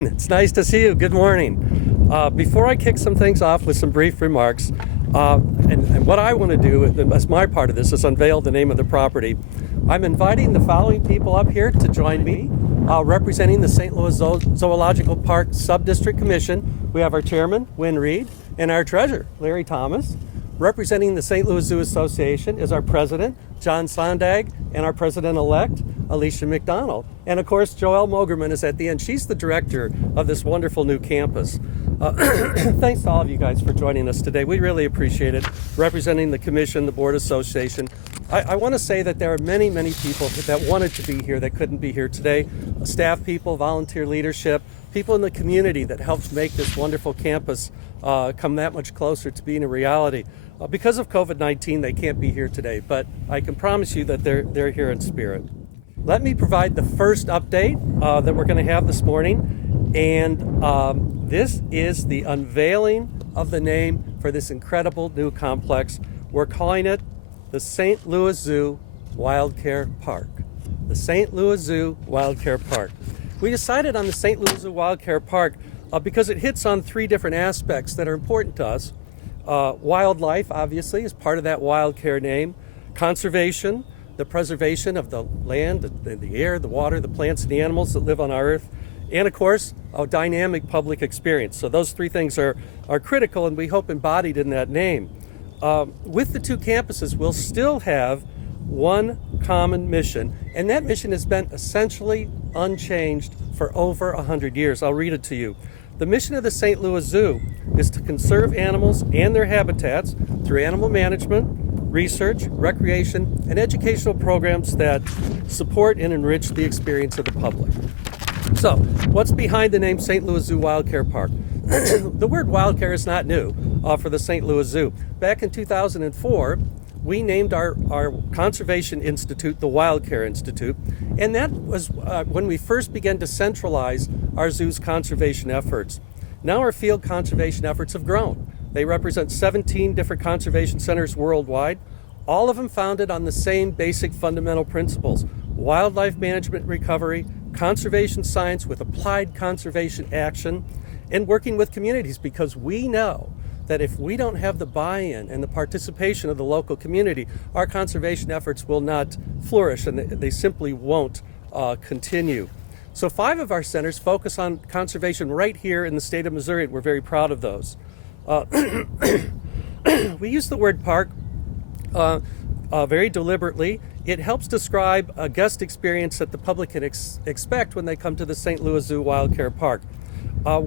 It's nice to see you. Good morning. Before I kick some things off with some brief remarks, and what I want to do as my part of this is unveil the name of the property. I'm inviting the following people up here to join me, representing the St. Louis Zoological Park Subdistrict Commission. We have our chairman, Wynn Reed, and our treasurer, Larry Thomas. Representing the St. Louis Zoo Association is our president, John Sondag, and our president-elect, Alicia McDonald. And of course, Joelle Mogerman is at the end. She's the director of this wonderful new campus. Thanks to all of you guys for joining us today. We really appreciate it, representing the commission, the board association. I want to say that there are many, many people that wanted to be here that couldn't be here today. Staff people, volunteer leadership, people in the community that helped make this wonderful campus come that much closer to being a reality. Because of COVID-19, they can't be here today, but I can promise you that they're here in spirit. Let me provide the first update that we're going to have this morning, and this is the unveiling of the name for this incredible new complex. We're calling it the St. Louis Zoo WildCare Park. The St. Louis Zoo WildCare Park. We decided on the St. Louis Zoo WildCare Park because it hits on three different aspects that are important to us. Wildlife, obviously, is part of that WildCare name. Conservation, the preservation of the land, the air, the water, the plants, and the animals that live on our earth. And of course, a dynamic public experience. So those three things are critical and we hope embodied in that name. With the two campuses, we'll still have one common mission, and that mission has been essentially unchanged for over 100 years. I'll read it to you. The mission of the St. Louis Zoo is to conserve animals and their habitats through animal management, research, recreation, and educational programs that support and enrich the experience of the public. So, what's behind the name St. Louis Zoo WildCare Park? The word wildcare is not new for the St. Louis Zoo. Back in 2004, we named our conservation institute the WildCare Institute, and that was when we first began to centralize our zoo's conservation efforts. Now our field conservation efforts have grown. They represent 17 different conservation centers worldwide, all of them founded on the same basic fundamental principles: wildlife management and recovery, conservation science with applied conservation action, and working with communities, because we know that if we don't have the buy-in and the participation of the local community, our conservation efforts will not flourish and they simply won't continue. So 5 of our centers focus on conservation right here in the state of Missouri, and we're very proud of those. We use the word park very deliberately. It helps describe a guest experience that the public can expect when they come to the St. Louis Zoo WildCare Park.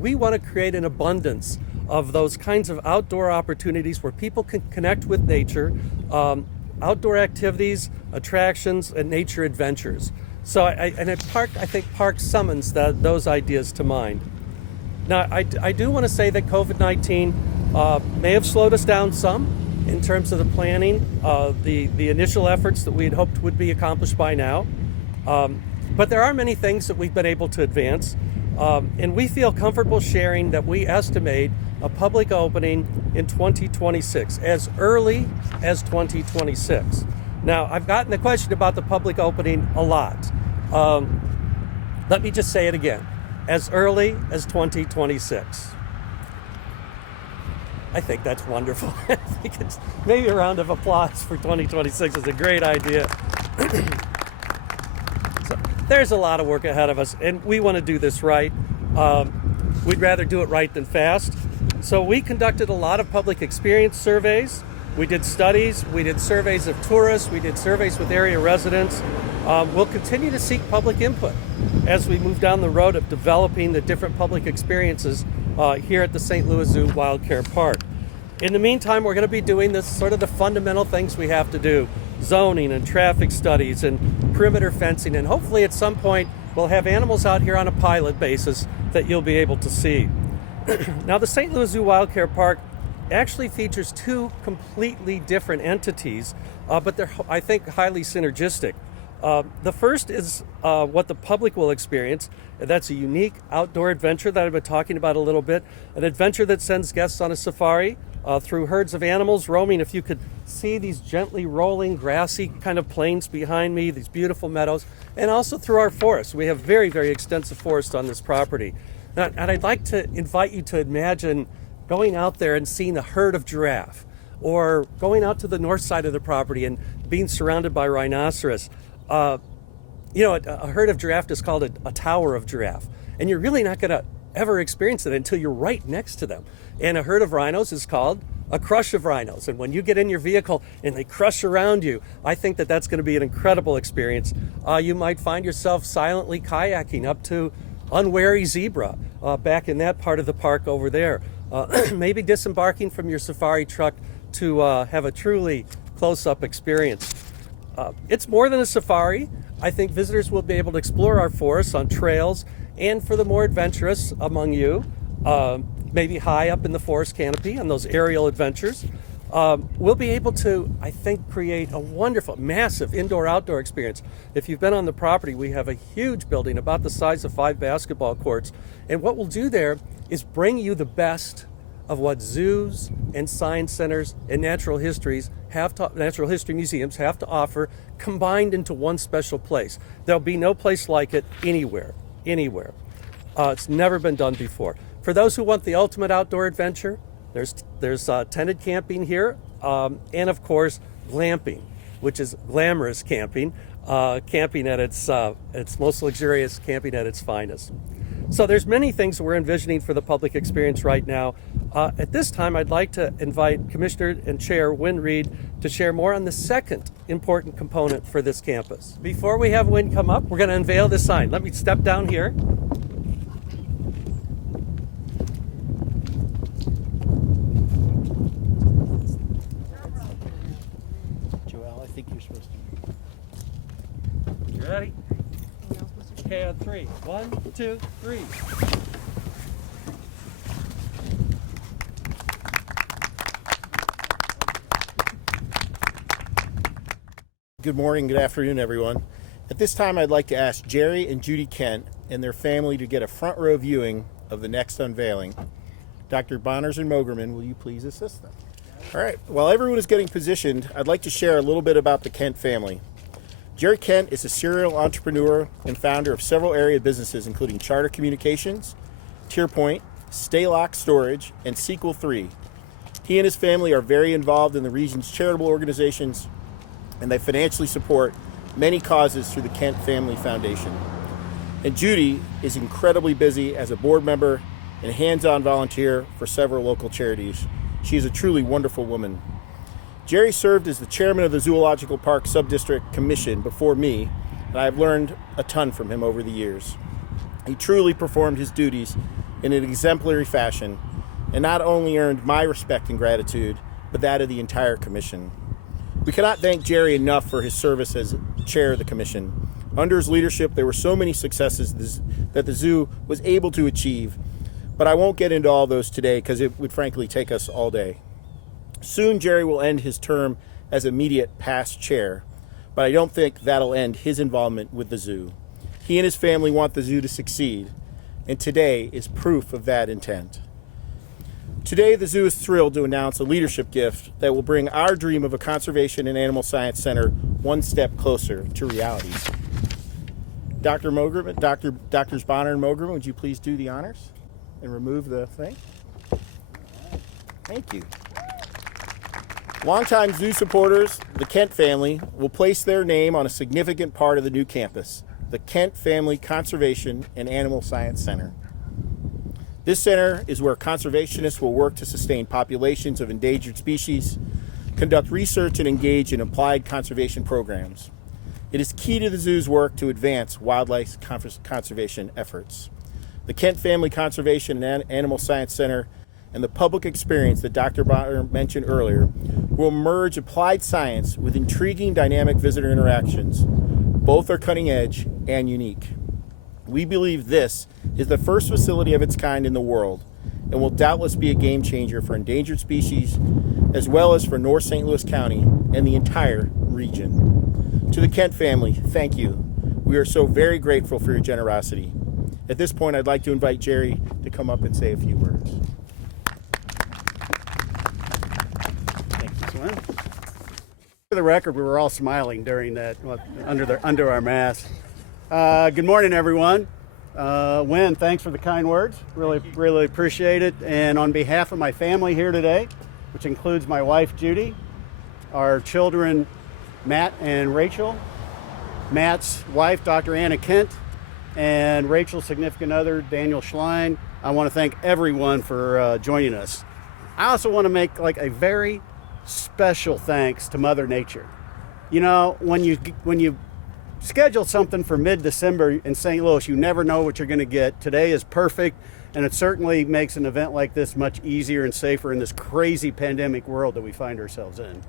We want to create an abundance of those kinds of outdoor opportunities where people can connect with nature, outdoor activities, attractions, and nature adventures. So, I think park summons those ideas to mind. Now, I do want to say that COVID-19 may have slowed us down some in terms of the planning, the initial efforts that we had hoped would be accomplished by now. But there are many things that we've been able to advance. And we feel comfortable sharing that we estimate a public opening in 2026, as early as 2026. Now, I've gotten the question about the public opening a lot. Let me just say it again, as early as 2026. I think that's wonderful. I think it's maybe a round of applause for 2026 is a great idea. There's a lot of work ahead of us, and we want to do this right. We'd rather do it right than fast. So we conducted a lot of public experience surveys. We did studies, we did surveys of tourists, we did surveys with area residents. We'll continue to seek public input as we move down the road of developing the different public experiences here at the St. Louis Zoo WildCare Park. In the meantime, we're going to be doing this sort of the fundamental things we have to do: zoning and traffic studies and perimeter fencing, and hopefully at some point we'll have animals out here on a pilot basis that you'll be able to see. Now, the St. Louis Zoo WildCare Park actually features 2 completely different entities, but they're, I think, highly synergistic. The first is what the public will experience. That's a unique outdoor adventure that I've been talking about a little bit, an adventure that sends guests on a safari through herds of animals roaming. If you could see these gently rolling grassy kind of plains behind me, these beautiful meadows, and also through our forests. We have very, very extensive forest on this property. And I'd like to invite you to imagine going out there and seeing a herd of giraffe, or going out to the north side of the property and being surrounded by rhinoceros. A herd of giraffe is called a tower of giraffe, and you're really not going to ever experience it until you're right next to them. And a herd of rhinos is called a crush of rhinos. And when you get in your vehicle and they crush around you, I think that that's going to be an incredible experience. You might find yourself silently kayaking up to unwary zebra back in that part of the park over there. Maybe disembarking from your safari truck to have a truly close-up experience. It's more than a safari. I think visitors will be able to explore our forests on trails, and for the more adventurous among you, maybe high up in the forest canopy on those aerial adventures, we'll be able to, I think, create a wonderful, massive indoor-outdoor experience. If you've been on the property, we have a huge building about the size of 5 basketball courts, and what we'll do there is bring you the best of what zoos and science centers and natural history museums have to offer, combined into one special place. There'll be no place like it anywhere. It's never been done before. For those who want the ultimate outdoor adventure, there's tented camping here, and of course glamping, which is glamorous camping, camping at its most luxurious, camping at its finest. So there's many things we're envisioning for the public experience right now. At this time, I'd like to invite Commissioner and Chair Wynn Reed to share more on the second important component for this campus. Before we have Wynn come up, we're going to unveil the sign. Let me step down here. Joelle, I think you're supposed to. You ready? Okay, on 3. 1, 2, 3. Good morning, good afternoon, everyone. At this time, I'd like to ask Jerry and Judy Kent and their family to get a front row viewing of the next unveiling. Dr. Bonners and Mogerman, will you please assist them? All right, while everyone is getting positioned, I'd like to share a little bit about the Kent family. Jerry Kent is a serial entrepreneur and founder of several area businesses, including Charter Communications, TierPoint, Staylock Storage, and Sequel 3. He and his family are very involved in the region's charitable organizations, and they financially support many causes through the Kent Family Foundation. And Judy is incredibly busy as a board member and hands-on volunteer for several local charities. She is a truly wonderful woman. Jerry served as the chairman of the Zoological Park Subdistrict Commission before me, and I've learned a ton from him over the years. He truly performed his duties in an exemplary fashion, and not only earned my respect and gratitude, but that of the entire commission. We cannot thank Jerry enough for his service as chair of the commission. Under his leadership, there were so many successes that the zoo was able to achieve, but I won't get into all those today because it would frankly take us all day. Soon, Jerry will end his term as immediate past chair, but I don't think that'll end his involvement with the zoo. He and his family want the zoo to succeed, and today is proof of that intent. Today, the zoo is thrilled to announce a leadership gift that will bring our dream of a conservation and animal science center one step closer to reality. Dr. Mogerman, Drs. Bonner and Mogerman, would you please do the honors and remove the thing? Thank you. Longtime zoo supporters, the Kent family, will place their name on a significant part of the new campus, the Kent Family Conservation and Animal Science Center. This center is where conservationists will work to sustain populations of endangered species, conduct research, and engage in applied conservation programs. It is key to the zoo's work to advance wildlife conservation efforts. The Kent Family Conservation and Animal Science Center and the public experience that Dr. Bonner mentioned earlier will merge applied science with intriguing dynamic visitor interactions. Both are cutting edge and unique. We believe this is the first facility of its kind in the world and will doubtless be a game changer for endangered species as well as for North St. Louis County and the entire region. To the Kent family, thank you. We are so very grateful for your generosity. At this point, I'd like to invite Jerry to come up and say a few words. For the record, we were all smiling during that, under our masks. Good morning, everyone. Wynn, thanks for the kind words. Really appreciate it. And on behalf of my family here today, which includes my wife, Judy, our children, Matt and Rachel, Matt's wife, Dr. Anna Kent, and Rachel's significant other, Daniel Schlein, I want to thank everyone for joining us. I also want to make a very special thanks to Mother Nature. You know, when you schedule something for mid-December in St. Louis, you never know what you're going to get. Today is perfect, and it certainly makes an event like this much easier and safer in this crazy pandemic world that we find ourselves in.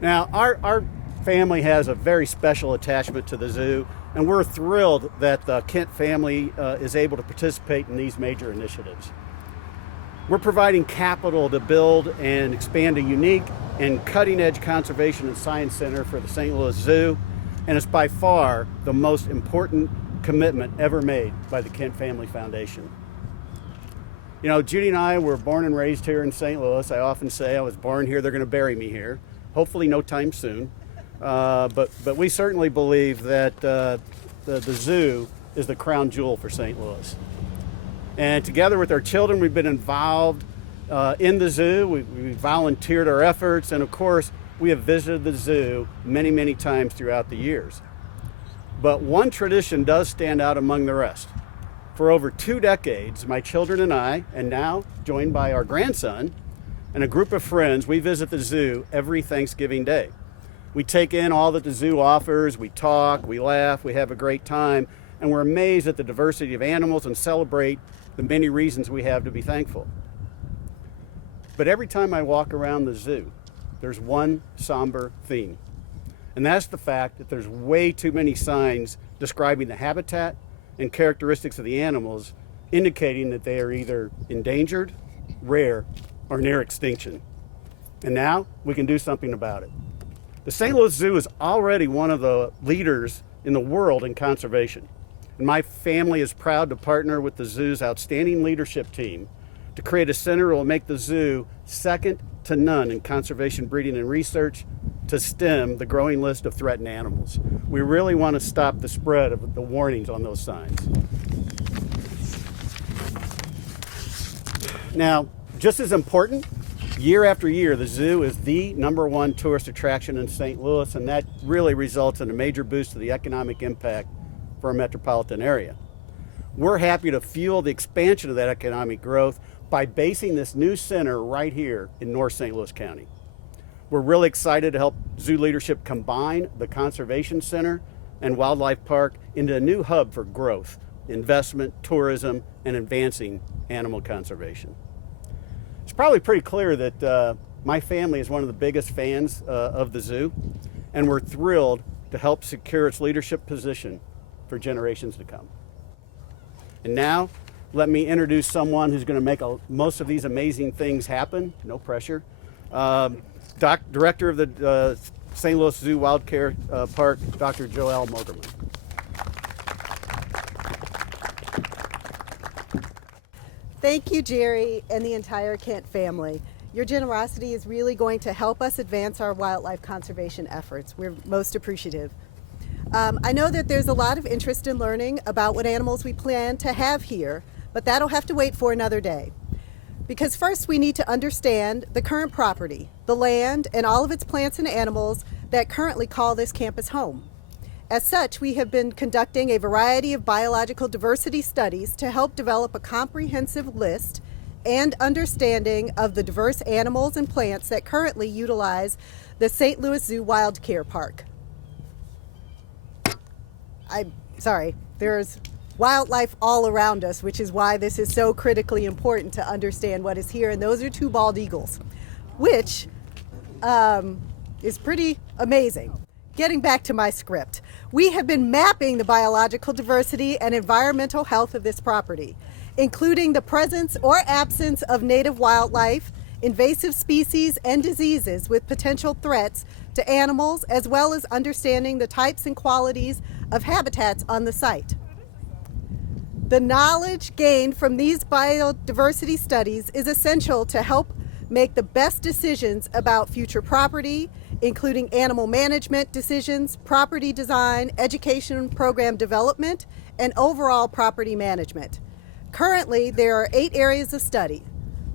Now, our family has a very special attachment to the zoo, and we're thrilled that the Kent family is able to participate in these major initiatives. We're providing capital to build and expand a unique and cutting-edge conservation and science center for the St. Louis Zoo, and it's by far the most important commitment ever made by the Kent Family Foundation. You know, Judy and I were born and raised here in St. Louis. I often say I was born here, they're going to bury me here. Hopefully no time soon. But we certainly believe that the zoo is the crown jewel for St. Louis. And together with our children, we've been involved in the zoo. We volunteered our efforts, and of course, we have visited the zoo many, many times throughout the years. But one tradition does stand out among the rest. For over 2 decades, my children and I, and now joined by our grandson and a group of friends, we visit the zoo every Thanksgiving Day. We take in all that the zoo offers, we talk, we laugh, we have a great time, and we're amazed at the diversity of animals and celebrate the many reasons we have to be thankful. But every time I walk around the zoo, there's one somber theme, and that's the fact that there's way too many signs describing the habitat and characteristics of the animals, indicating that they are either endangered, rare, or near extinction. And now we can do something about it. The St. Louis Zoo is already one of the leaders in the world in conservation. And my family is proud to partner with the zoo's outstanding leadership team to create a center that will make the zoo second to none in conservation breeding and research to stem the growing list of threatened animals. We really want to stop the spread of the warnings on those signs. Now, just as important, year after year, the zoo is the #1 tourist attraction in St. Louis, and that really results in a major boost to the economic impact for our metropolitan area. We're happy to fuel the expansion of that economic growth by basing this new center right here in North St. Louis County. We're really excited to help zoo leadership combine the Conservation Center and Wildlife Park into a new hub for growth, investment, tourism, and advancing animal conservation. It's probably pretty clear that my family is one of the biggest fans of the zoo, and we're thrilled to help secure its leadership position for generations to come. And now, let me introduce someone who's going to make most of these amazing things happen. No pressure. Director of the St. Louis Zoo WildCare Park, Dr. Joelle Mogerman. Thank you, Jerry, and the entire Kent family. Your generosity is really going to help us advance our wildlife conservation efforts. We're most appreciative. I know that there's a lot of interest in learning about what animals we plan to have here, but that'll have to wait for another day. Because first we need to understand the current property, the land, and all of its plants and animals that currently call this campus home. As such, we have been conducting a variety of biological diversity studies to help develop a comprehensive list and understanding of the diverse animals and plants that currently utilize the St. Louis Zoo WildCare Park. There's wildlife all around us, which is why this is so critically important to understand what is here. And those are 2 bald eagles, which is pretty amazing. Getting back to my script, we have been mapping the biological diversity and environmental health of this property, including the presence or absence of native wildlife, invasive species, and diseases with potential threats to animals, as well as understanding the types and qualities of habitats on the site. The knowledge gained from these biodiversity studies is essential to help make the best decisions about future property including animal management decisions, property design, education program development, and overall property management. Currently, there are 8 areas of study: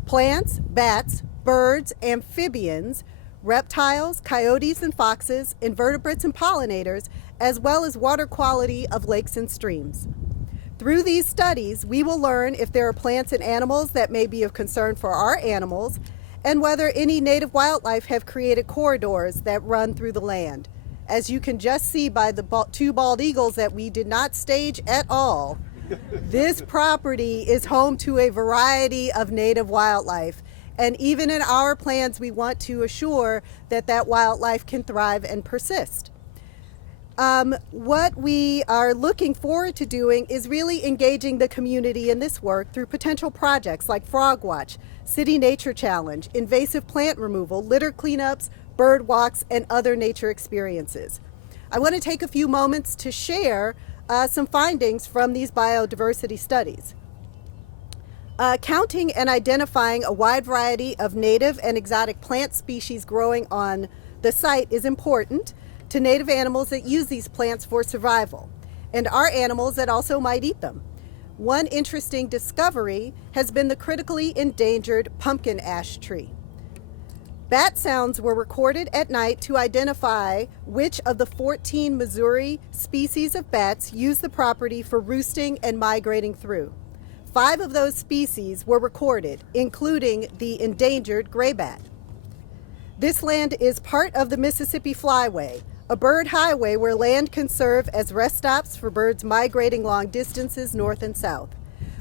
plants, bats, birds, amphibians, reptiles, coyotes and foxes, invertebrates and pollinators, as well as water quality of lakes and streams. Through these studies, we will learn if there are plants and animals that may be of concern for our animals, and whether any native wildlife have created corridors that run through the land. As you can just see by the 2 bald eagles that we did not stage at all, this property is home to a variety of native wildlife. And even in our plans, we want to assure that that wildlife can thrive and persist. What we are looking forward to doing is really engaging the community in this work through potential projects like Frog Watch, City Nature Challenge, invasive plant removal, litter cleanups, bird walks, and other nature experiences. I want to take a few moments to share some findings from these biodiversity studies. Counting and identifying a wide variety of native and exotic plant species growing on the site is important to native animals that use these plants for survival, and our animals that also might eat them. One interesting discovery has been the critically endangered pumpkin ash tree. Bat sounds were recorded at night to identify which of the 14 Missouri species of bats use the property for roosting and migrating through. 5 of those species were recorded, including the endangered gray bat. This land is part of the Mississippi Flyway, a bird highway where land can serve as rest stops for birds migrating long distances north and south.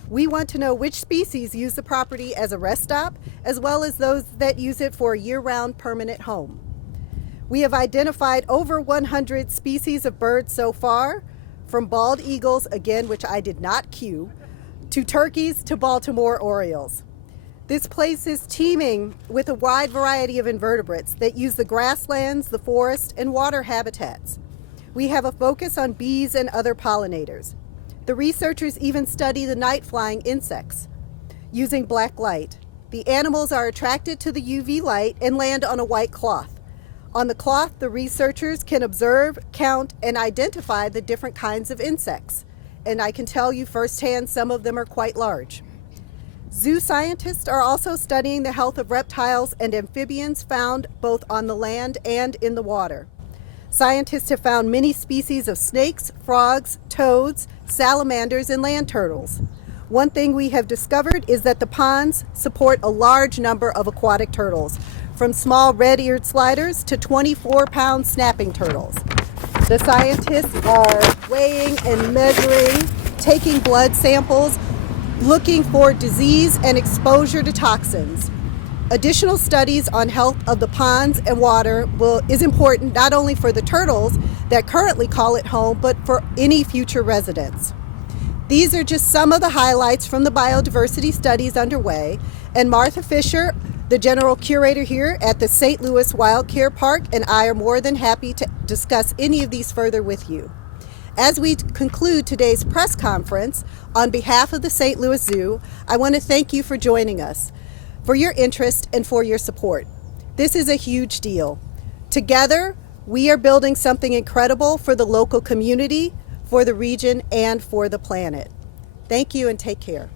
We want to know which species use the property as a rest stop, as well as those that use it for a year-round permanent home. We have identified over 100 species of birds so far, from bald eagles, again, which I did not cue, to turkeys to Baltimore Orioles. This place is teeming with a wide variety of invertebrates that use the grasslands, the forest, and water habitats. We have a focus on bees and other pollinators. The researchers even study the night-flying insects using black light. The animals are attracted to the UV light and land on a white cloth. On the cloth, the researchers can observe, count, and identify the different kinds of insects. And I can tell you firsthand, some of them are quite large. Zoo scientists are also studying the health of reptiles and amphibians found both on the land and in the water. Scientists have found many species of snakes, frogs, toads, salamanders, and land turtles. One thing we have discovered is that the ponds support a large number of aquatic turtles, from small red-eared sliders to 24-pound snapping turtles. The scientists are weighing and measuring, taking blood samples, looking for disease and exposure to toxins. Additional studies on health of the ponds and water is important not only for the turtles that currently call it home, but for any future residents. These are just some of the highlights from the biodiversity studies underway, and Martha Fisher, the general curator here at the St. Louis WildCare Park, and I are more than happy to discuss any of these further with you. As we conclude today's press conference, on behalf of the St. Louis Zoo, I want to thank you for joining us, for your interest and for your support. This is a huge deal. Together, we are building something incredible for the local community, for the region, and for the planet. Thank you and take care.